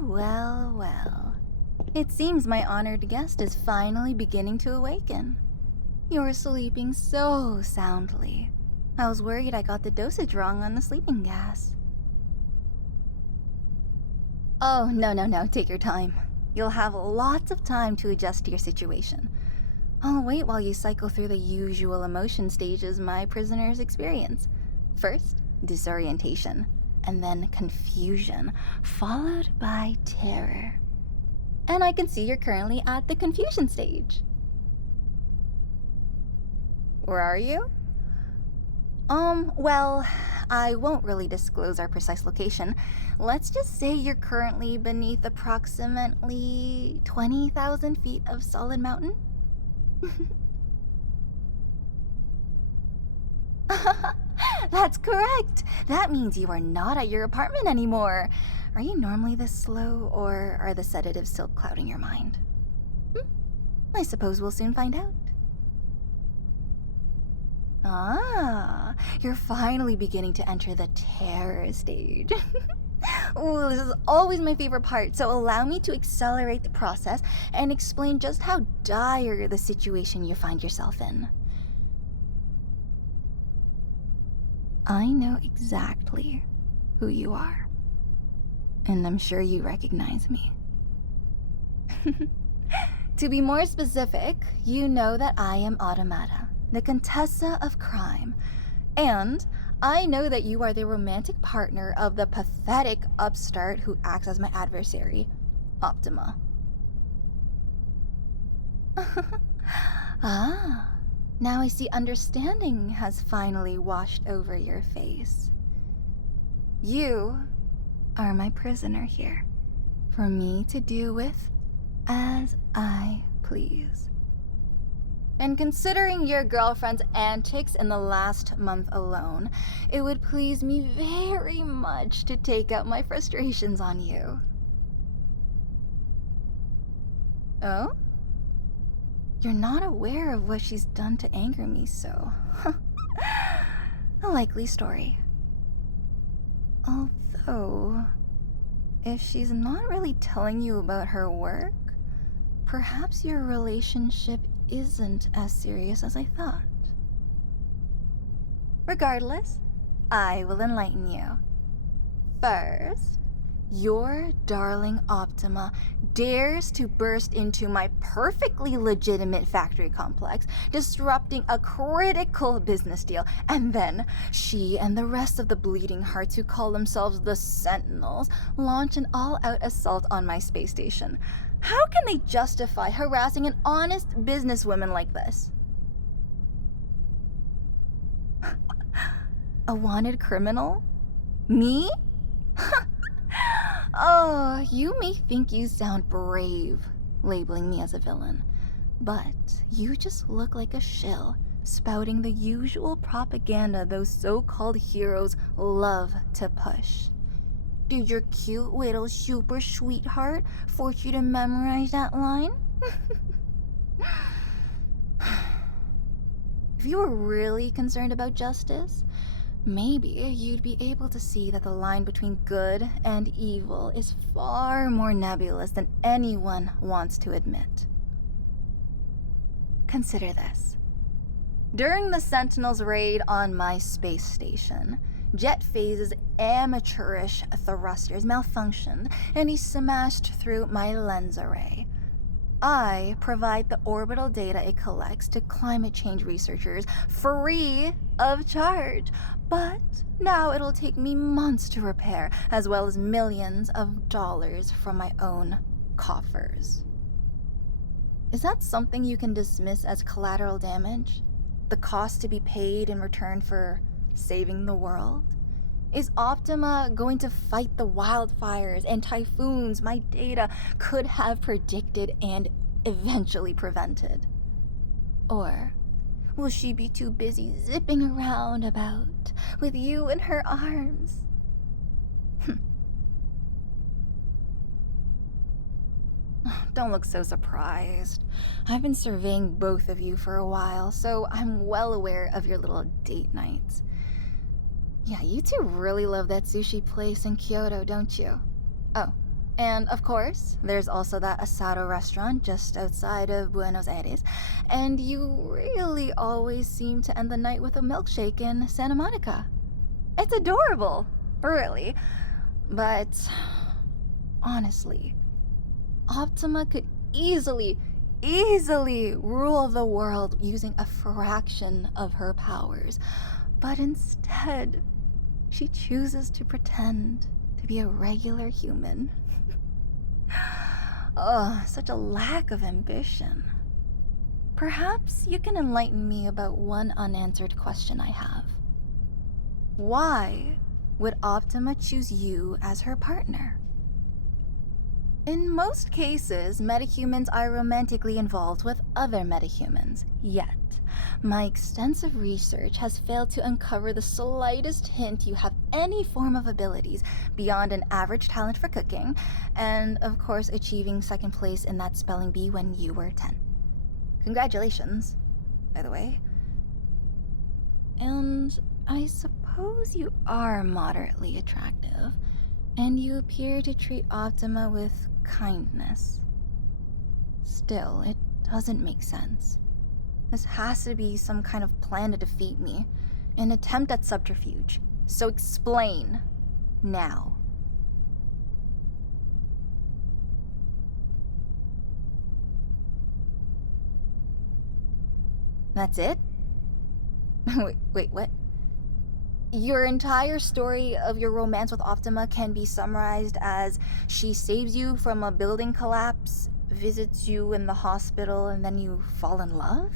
Well, well. It seems my honored guest is finally beginning to awaken. You're sleeping so soundly. I was worried I got the dosage wrong on the sleeping gas. Oh, no, take your time. You'll have lots of time to adjust to your situation. I'll wait while you cycle through the usual emotion stages my prisoners experience. First, disorientation, and then confusion, followed by terror. And I can see you're currently at the confusion stage. Where are you? Well, I won't really disclose our precise location. Let's just say you're currently beneath approximately 20,000 feet of solid mountain. That's correct. That means you are not at your apartment anymore. Are you normally this slow, or are the sedatives still clouding your mind? I suppose we'll soon find out. Ah, you're finally beginning to enter the terror stage. Ooh, this is always my favorite part, so allow me to accelerate the process and explain just how dire the situation you find yourself in. I know exactly who you are, and I'm sure you recognize me. To be more specific, you know that I am Automata, the Contessa of Crime, and I know that you are the romantic partner of the pathetic upstart who acts as my adversary, Optima. Ah, now I see understanding has finally washed over your face. You are my prisoner here, for me to do with as I please. And considering your girlfriend's antics in the last month alone, it would please me very much to take out my frustrations on you. Oh? You're not aware of what she's done to anger me so. A likely story. Although, if she's not really telling you about her work, perhaps your relationship isn't as serious as I thought. Regardless, I will enlighten you. First, your darling Optima dares to burst into my perfectly legitimate factory complex, disrupting a critical business deal, and then she and the rest of the bleeding hearts who call themselves the Sentinels launch an all-out assault on my space station. How can they justify harassing an honest businesswoman like this? A wanted criminal? Me? Oh, you may think you sound brave labeling me as a villain, but you just look like a shill spouting the usual propaganda those so-called heroes love to push. Did your cute little super sweetheart force you to memorize that line? If you were really concerned about justice, maybe you'd be able to see that the line between good and evil is far more nebulous than anyone wants to admit. Consider this. During the Sentinel's raid on my space station, Jet Phase's amateurish thrusters malfunctioned and he smashed through my lens array. I provide the orbital data it collects to climate change researchers free of charge, but now it'll take me months to repair, as well as millions of dollars from my own coffers. Is that something you can dismiss as collateral damage? The cost to be paid in return for saving the world? Is Optima going to fight the wildfires and typhoons my data could have predicted and eventually prevented? Or will she be too busy zipping around about with you in her arms? Don't look so surprised. I've been surveying both of you for a while, so I'm well aware of your little date nights. Yeah, you two really love that sushi place in Kyoto, don't you? Oh, And of course, there's also that asado restaurant just outside of Buenos Aires, and you really always seem to end the night with a milkshake in Santa Monica. It's adorable, really. But honestly, Optima could easily rule the world using a fraction of her powers. But instead, she chooses to pretend to be a regular human. Oh, such a lack of ambition. Perhaps you can enlighten me about one unanswered question I have. Why would Optima choose you as her partner? In most cases, metahumans are romantically involved with other metahumans, yet my extensive research has failed to uncover the slightest hint you have any form of abilities beyond an average talent for cooking, and of course achieving second place in that spelling bee when you were 10. Congratulations, by the way. And I suppose you are moderately attractive, and you appear to treat Optima with kindness. Still, it doesn't make sense. This has to be some kind of plan to defeat me, an attempt at subterfuge. So explain, now. That's it? Wait, what? Your entire story of your romance with Optima can be summarized as she saves you from a building collapse, visits you in the hospital, and then you fall in love?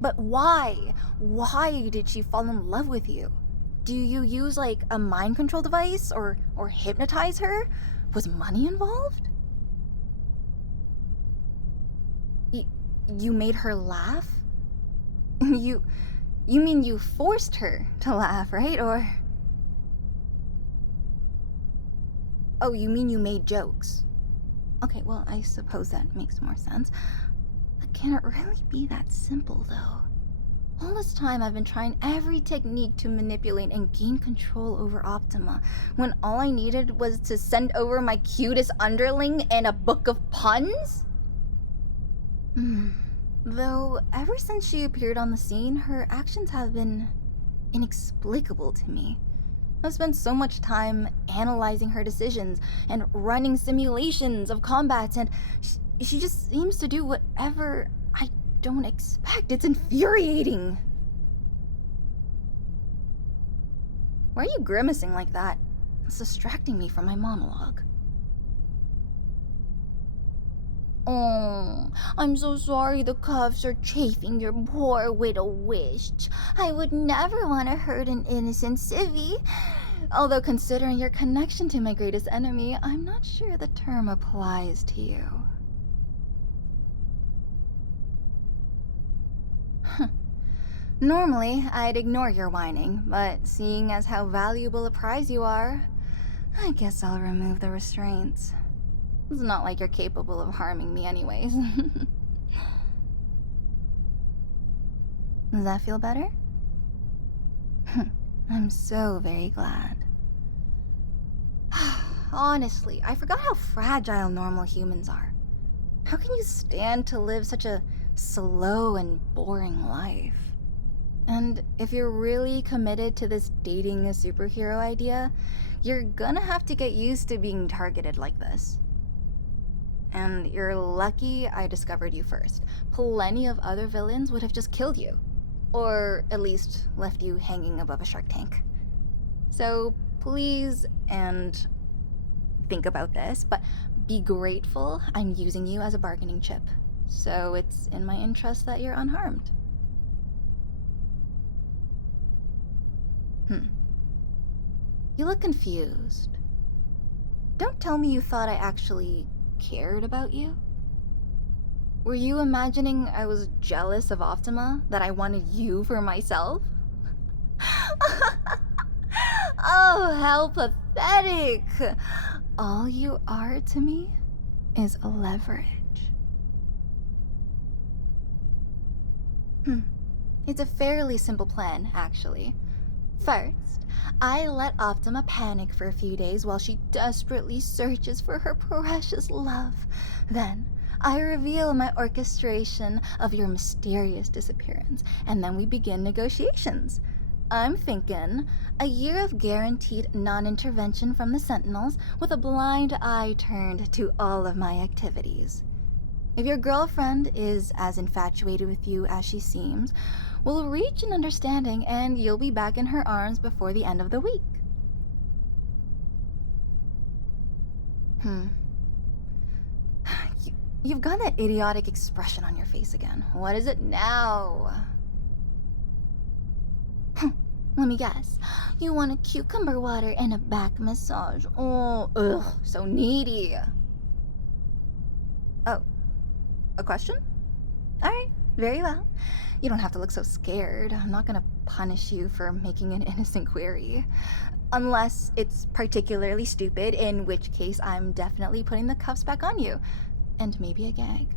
But why? Why did she fall in love with you? Do you use like a mind control device or hypnotize her? Was money involved? You made her laugh? You mean you forced her to laugh, right? Or... Oh, you mean you made jokes? Okay, well, I suppose that makes more sense. But can it really be that simple, though? All this time I've been trying every technique to manipulate and gain control over Optima, when all I needed was to send over my cutest underling and a book of puns? Though, ever since she appeared on the scene, her actions have been inexplicable to me. I've spent so much time analyzing her decisions and running simulations of combats, and she just seems to do whatever I don't expect. It's infuriating. Why are you grimacing like that? It's distracting me from my monologue. Oh, I'm so sorry the cuffs are chafing your poor widow wish. I would never want to hurt an innocent civvy. Although considering your connection to my greatest enemy, I'm not sure the term applies to you. Normally, I'd ignore your whining, but seeing as how valuable a prize you are, I guess I'll remove the restraints. It's not like you're capable of harming me anyways. Does that feel better? I'm so very glad. Honestly, I forgot how fragile normal humans are. How can you stand to live such a slow and boring life? And if you're really committed to this dating a superhero idea, you're gonna have to get used to being targeted like this. And you're lucky I discovered you first. Plenty of other villains would have just killed you. Or at least left you hanging above a shark tank. So please, and think about this, but be grateful I'm using you as a bargaining chip. So it's in my interest that you're unharmed. You look confused. Don't tell me you thought I actually cared about you? Were you imagining I was jealous of Optima, that I wanted you for myself? Oh, how pathetic! All you are to me is a leverage. It's a fairly simple plan, actually. First, I let Optima panic for a few days while she desperately searches for her precious love. Then, I reveal my orchestration of your mysterious disappearance, and then we begin negotiations. I'm thinking a year of guaranteed non-intervention from the Sentinels with a blind eye turned to all of my activities. If your girlfriend is as infatuated with you as she seems, we'll reach an understanding and you'll be back in her arms before the end of the week. You've got that idiotic expression on your face again. What is it now? Let me guess. You want a cucumber water and a back massage. Oh, ugh, so needy. Oh, a question? Alright, very well. You don't have to look so scared. I'm not gonna punish you for making an innocent query. Unless it's particularly stupid, in which case I'm definitely putting the cuffs back on you. And maybe a gag.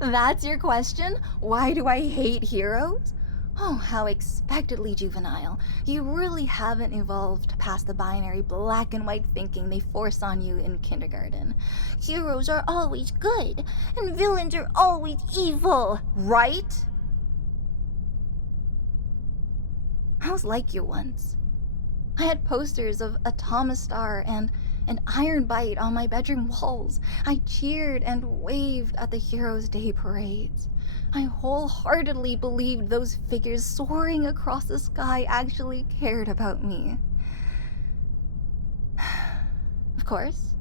That's your question? Why do I hate heroes? Oh, how expectedly juvenile. You really haven't evolved past the binary black and white thinking they force on you in kindergarten. Heroes are always good, and villains are always evil, right? I was like you once. I had posters of Atomistar and an Iron Bite on my bedroom walls. I cheered and waved at the Heroes' Day parades. I wholeheartedly believed those figures soaring across the sky actually cared about me. Of course,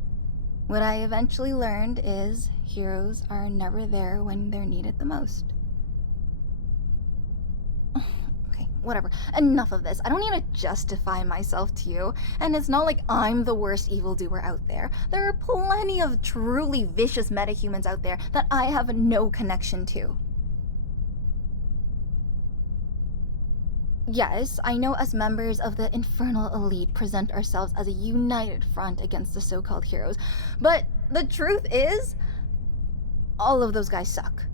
what I eventually learned is heroes are never there when they're needed the most. Whatever, enough of this. I don't need to justify myself to you, and it's not like I'm the worst evildoer out there. There are plenty of truly vicious metahumans out there that I have no connection to. Yes, I know us members of the Infernal Elite present ourselves as a united front against the so-called heroes, but the truth is, all of those guys suck.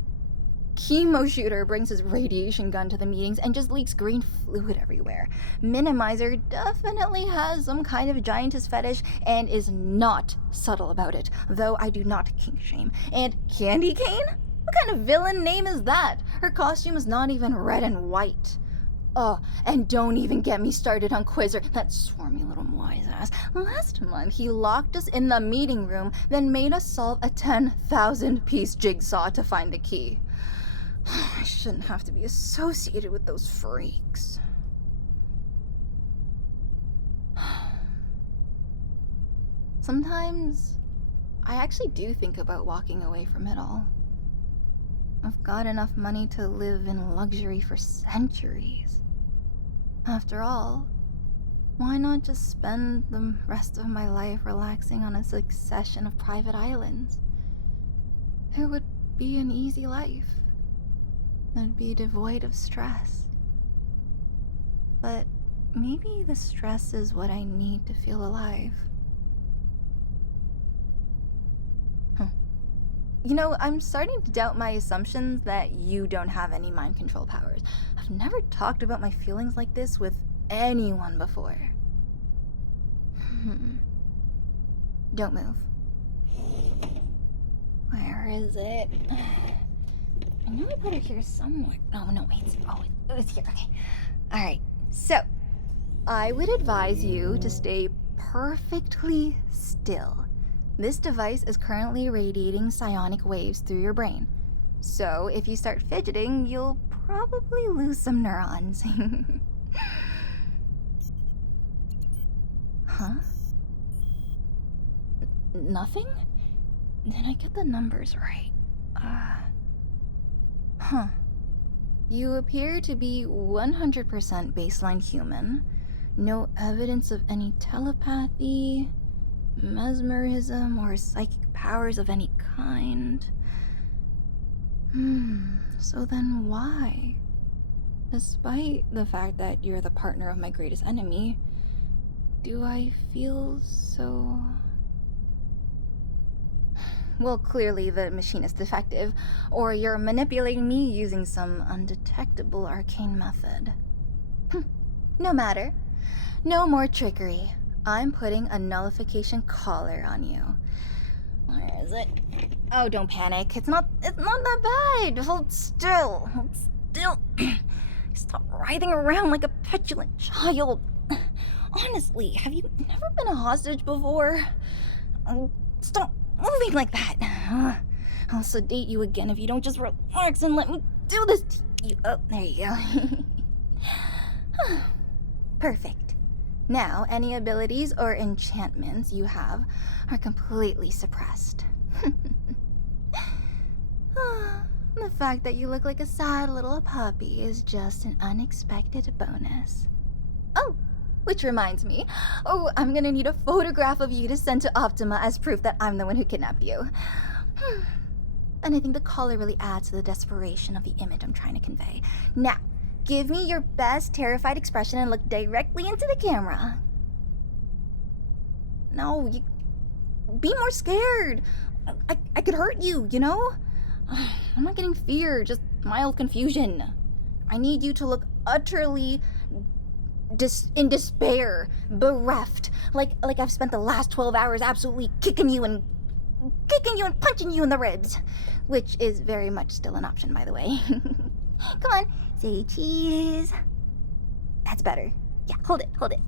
Chemo Shooter brings his radiation gun to the meetings and just leaks green fluid everywhere. Minimizer definitely has some kind of giantess fetish and is not subtle about it, though I do not kink shame. And Candy Cane? What kind of villain name is that? Her costume is not even red and white. Oh, and don't even get me started on Quizzer, that swarmy little wise ass. Last month, he locked us in the meeting room, then made us solve a 10,000-piece jigsaw to find the key. I shouldn't have to be associated with those freaks. Sometimes, I actually do think about walking away from it all. I've got enough money to live in luxury for centuries. After all, why not just spend the rest of my life relaxing on a succession of private islands? It would be an easy life. It'd be devoid of stress. But maybe the stress is what I need to feel alive. You know, I'm starting to doubt my assumptions that you don't have any mind control powers. I've never talked about my feelings like this with anyone before. Don't move. Where is it? I know I put it here somewhere. Oh, no, wait. It's here. Okay. Alright, so I would advise you to stay perfectly still. This device is currently radiating psionic waves through your brain. So if you start fidgeting, you'll probably lose some neurons. Huh? Nothing? Did I get the numbers right? You appear to be 100% baseline human. No evidence of any telepathy, mesmerism, or psychic powers of any kind. So then why? Despite the fact that you're the partner of my greatest enemy, do I feel so... Well, clearly the machine is defective, or you're manipulating me using some undetectable arcane method. No matter. No more trickery. I'm putting a nullification collar on you. Where is it? Oh, don't panic. It's not that bad. Hold still. Hold still. Stop writhing around like a petulant child. Honestly, have you never been a hostage before? Oh, stop moving like that. I'll sedate you again if you don't just relax and let me do this to you. Oh, there you go. Perfect. Now, any abilities or enchantments you have are completely suppressed. The fact that you look like a sad little puppy is just an unexpected bonus. Oh, which reminds me. Oh, I'm gonna need a photograph of you to send to Optima as proof that I'm the one who kidnapped you. And I think the collar really adds to the desperation of the image I'm trying to convey. Now, give me your best terrified expression and look directly into the camera. No, you... Be more scared. I could hurt you, you know? I'm not getting fear, just mild confusion. I need you to look utterly in despair, bereft, like I've spent the last 12 hours absolutely kicking you and punching you in the ribs, which is very much still an option, by the way. Come on, say cheese. That's better. Yeah, hold it.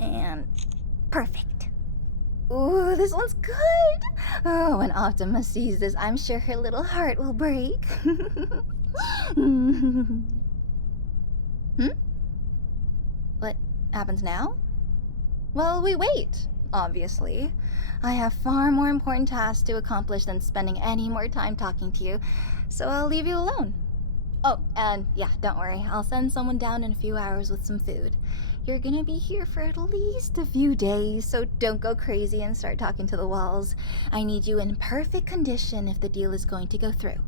And perfect. Ooh, this one's good. Oh, when Optima sees this, I'm sure her little heart will break. What happens now? Well, we wait, obviously. I have far more important tasks to accomplish than spending any more time talking to you, so I'll leave you alone. Oh, and yeah, don't worry, I'll send someone down in a few hours with some food. You're gonna be here for at least a few days, so don't go crazy and start talking to the walls. I need you in perfect condition if the deal is going to go through.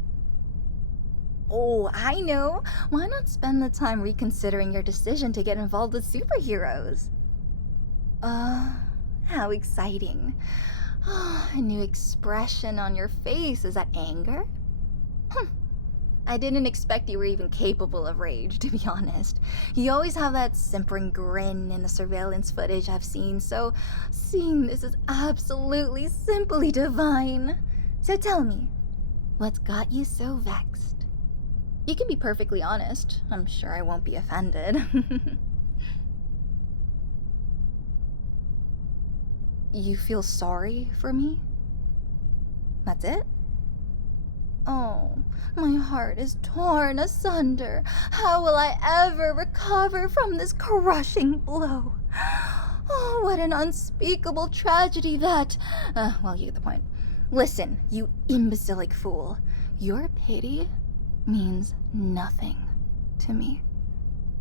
Oh, I know. Why not spend the time reconsidering your decision to get involved with superheroes? How exciting. A new expression on your face. Is that anger? I didn't expect you were even capable of rage, to be honest. You always have that simpering grin in the surveillance footage I've seen, so seeing this is absolutely simply divine. So tell me, what's got you so vexed? You can be perfectly honest. I'm sure I won't be offended. You feel sorry for me? That's it? Oh, my heart is torn asunder. How will I ever recover from this crushing blow? Oh, what an unspeakable tragedy that... well, you get the point. Listen, you imbecilic fool. Your pity means nothing to me.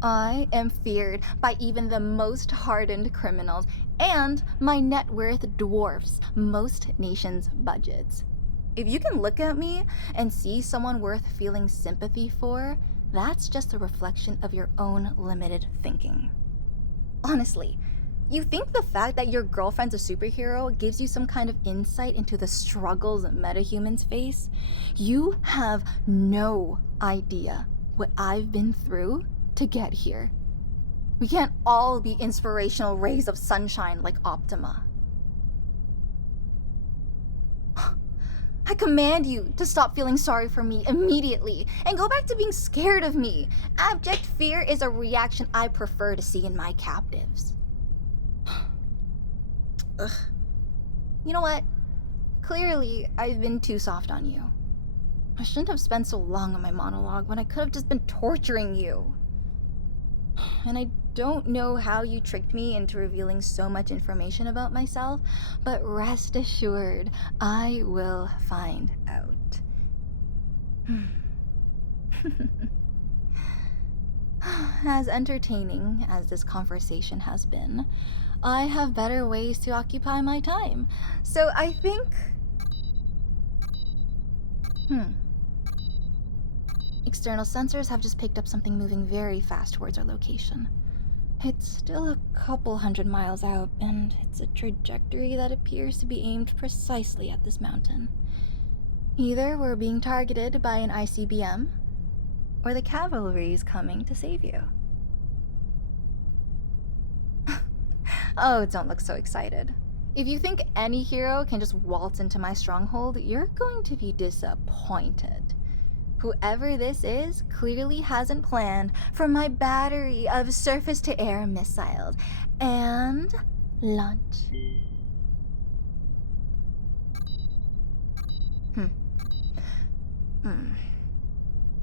I am feared by even the most hardened criminals, and my net worth dwarfs most nations' budgets. If you can look at me and see someone worth feeling sympathy for, that's just a reflection of your own limited thinking. Honestly, you think the fact that your girlfriend's a superhero gives you some kind of insight into the struggles metahumans face? You have no idea what I've been through to get here. We can't all be inspirational rays of sunshine like Optima. I command you to stop feeling sorry for me immediately and go back to being scared of me. Abject fear is a reaction I prefer to see in my captives. Ugh. You know what? Clearly, I've been too soft on you. I shouldn't have spent so long on my monologue when I could have just been torturing you. And I don't know how you tricked me into revealing so much information about myself, but rest assured, I will find out. As entertaining as this conversation has been, I have better ways to occupy my time. So I think... External sensors have just picked up something moving very fast towards our location. It's still a couple 100 miles out, and it's a trajectory that appears to be aimed precisely at this mountain. Either we're being targeted by an ICBM, or the cavalry is coming to save you. Oh, don't look so excited. If you think any hero can just waltz into my stronghold, you're going to be disappointed. Whoever this is clearly hasn't planned for my battery of surface-to-air missiles. And launch.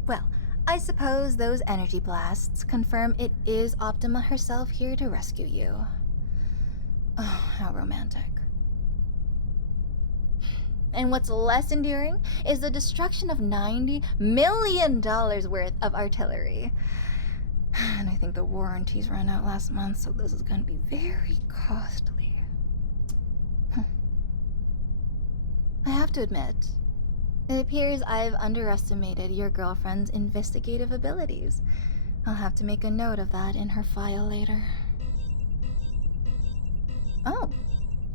Well, I suppose those energy blasts confirm it is Optima herself here to rescue you. Oh, how romantic. And what's less endearing is the destruction of $90 million worth of artillery. And I think the warranties ran out last month, so this is going to be very costly. I have to admit, it appears I've underestimated your girlfriend's investigative abilities. I'll have to make a note of that in her file later. Oh,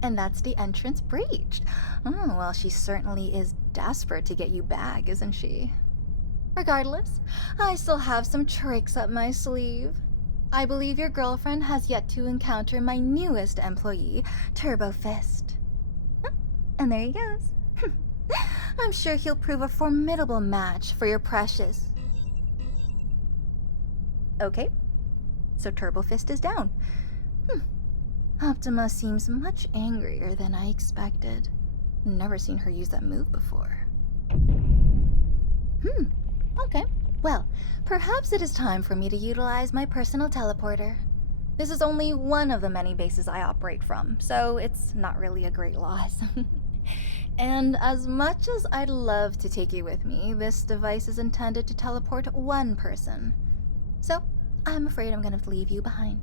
and that's the entrance breached. Oh, well, she certainly is desperate to get you back, isn't she? Regardless, I still have some tricks up my sleeve. I believe your girlfriend has yet to encounter my newest employee, Turbo Fist. And there he goes. I'm sure he'll prove a formidable match for your precious. Okay, so Turbo Fist is down. Optima seems much angrier than I expected. Never seen her use that move before. Okay. Well, perhaps it is time for me to utilize my personal teleporter. This is only one of the many bases I operate from, so it's not really a great loss. And as much as I'd love to take you with me, this device is intended to teleport one person. So, I'm afraid I'm gonna have to leave you behind.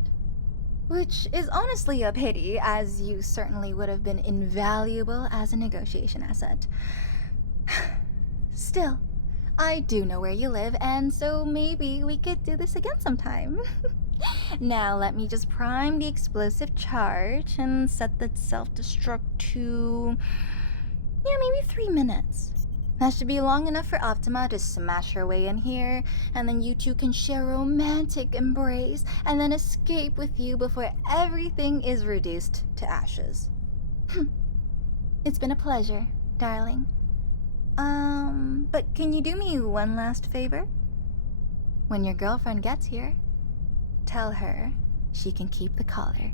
Which is honestly a pity, as you certainly would have been invaluable as a negotiation asset. Still, I do know where you live, and so maybe we could do this again sometime. Now let me just prime the explosive charge and set the self-destruct to... maybe 3 minutes. That should be long enough for Optima to smash her way in here, and then you two can share a romantic embrace, and then escape with you before everything is reduced to ashes. It's been a pleasure, darling. But can you do me one last favor? When your girlfriend gets here, tell her she can keep the collar.